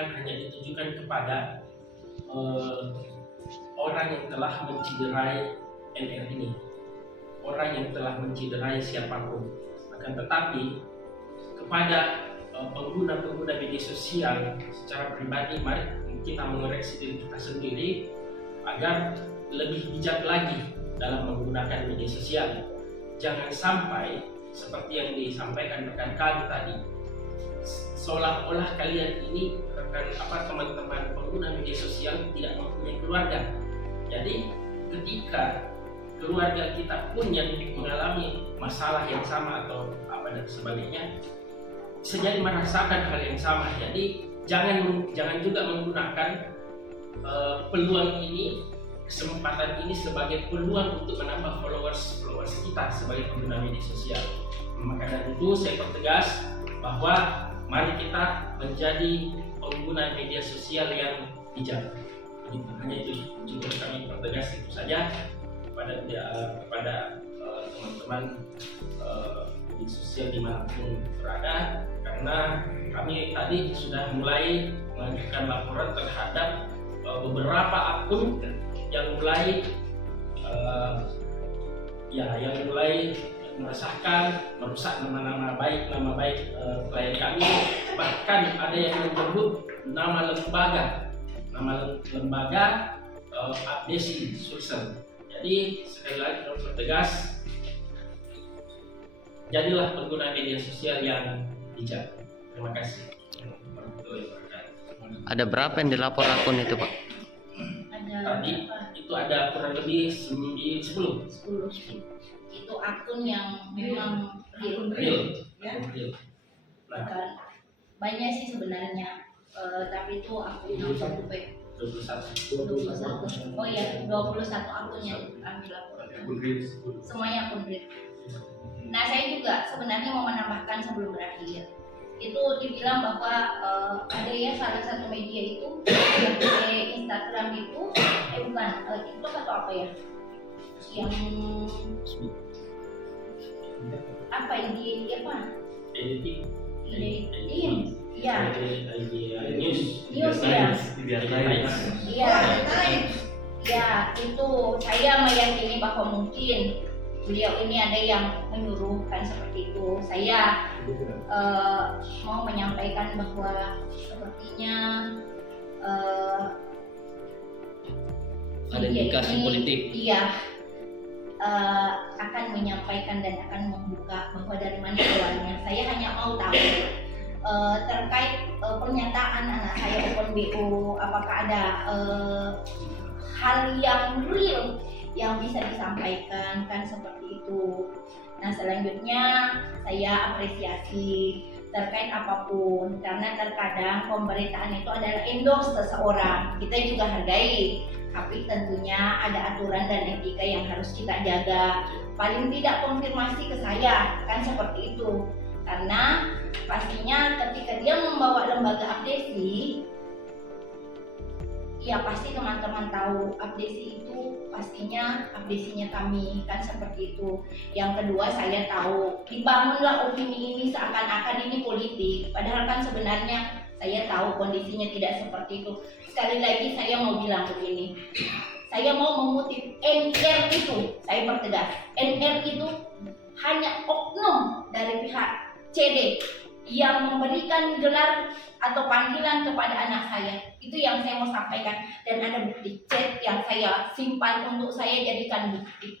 bukan hanya ditujukan kepada orang yang telah menciderai NR ini, orang yang telah menciderai siapapun, akan tetapi kepada pengguna-pengguna media sosial secara pribadi. Mari kita mengoreksi diri kita sendiri agar lebih bijak lagi dalam menggunakan media sosial. Jangan sampai seperti yang disampaikan rekan kami tadi, seolah-olah kalian ini teman-teman pengguna media sosial tidak mempunyai keluarga. Jadi ketika keluarga kita pun yang mengalami masalah yang sama atau apa dan sebagainya, sejadi merasakan hal yang sama. Jadi jangan juga menggunakan peluang ini, kesempatan ini sebagai peluang untuk menambah followers kita sebagai pengguna media sosial. Maka dari itu saya pertegas bahwa mari kita menjadi pengguna media sosial yang bijak. Hanya itu cukup kami pertegas, itu saja kepada teman-teman media sosial dimanapun berada, karena kami tadi sudah mulai mengajukan laporan terhadap beberapa akun yang mulai meresahkan, merusak nama baik klien kami. Bahkan ada yang menyebut nama lembaga Abdesi Sulsel. Jadi sekali lagi kami pertegas, jadilah pengguna media sosial yang bijak. Terima kasih. Ada berapa yang dilapor akun itu, Pak? Tadi itu ada kurang lebih 10. Itu akun yang memang real. Nah, banyak sih sebenarnya, tapi itu akun yang 21. Oh iya, 21 akun yang kami laporkan. Semuanya akun real. Nah, saya juga sebenarnya mau menambahkan sebelum berakhir. Itu dibilang bahwa ada ya salah satu media itu yang pakai Instagram itu itu satu apa ya, yang apa ini editing ya news ya itu saya meyakini bahwa mungkin beliau ini ada yang menyuruhkan seperti itu. Saya mau menyampaikan bahwa sepertinya ada indikasi politik. Iya, akan menyampaikan dan akan membuka bahwa dari mana awalnya. Saya hanya mau tahu terkait pernyataan anak saya Open BO, apakah ada hal yang real yang bisa disampaikan, kan seperti itu. Nah, selanjutnya saya apresiasi terkait apapun, karena terkadang pemberitaan itu adalah endorse seseorang, kita juga hargai, tapi tentunya ada aturan dan etika yang harus kita jaga. Paling tidak konfirmasi ke saya, kan seperti itu. Karena pastinya ketika dia membawa lembaga Abdesi, ya pasti teman-teman tahu Abdesi itu pastinya Abdesinya kami, kan seperti itu. Yang kedua, saya tahu dibangunlah opini ini seakan-akan ini politik, padahal kan sebenarnya saya tahu kondisinya tidak seperti itu. Sekali lagi saya mau bilang begini, saya mau mengutip NR itu, saya pertegas, NR itu hanya oknum dari pihak CD yang memberikan gelar atau panggilan kepada anak saya. Itu yang saya mau sampaikan, dan ada bukti chat yang saya simpan untuk saya jadikan bukti.